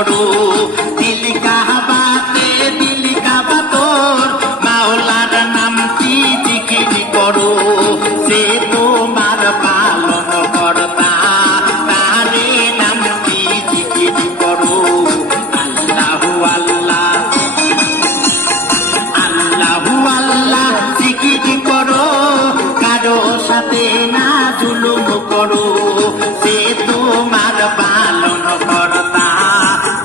করো দিল কাবাতে দিল কাবা তোর মাওলার নামটি জিকির করো সে তোমার পালন কর্তা তারে নামটি জিকির করো আল্লাহু আল্লাহ আল্লাহু আল্লাহ জিকির করো কারো সাথে না জুলুম করো সে তোমার পালন কর্তা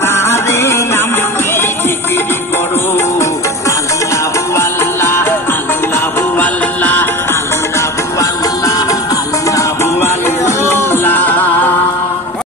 তারে নামটি জিকির করো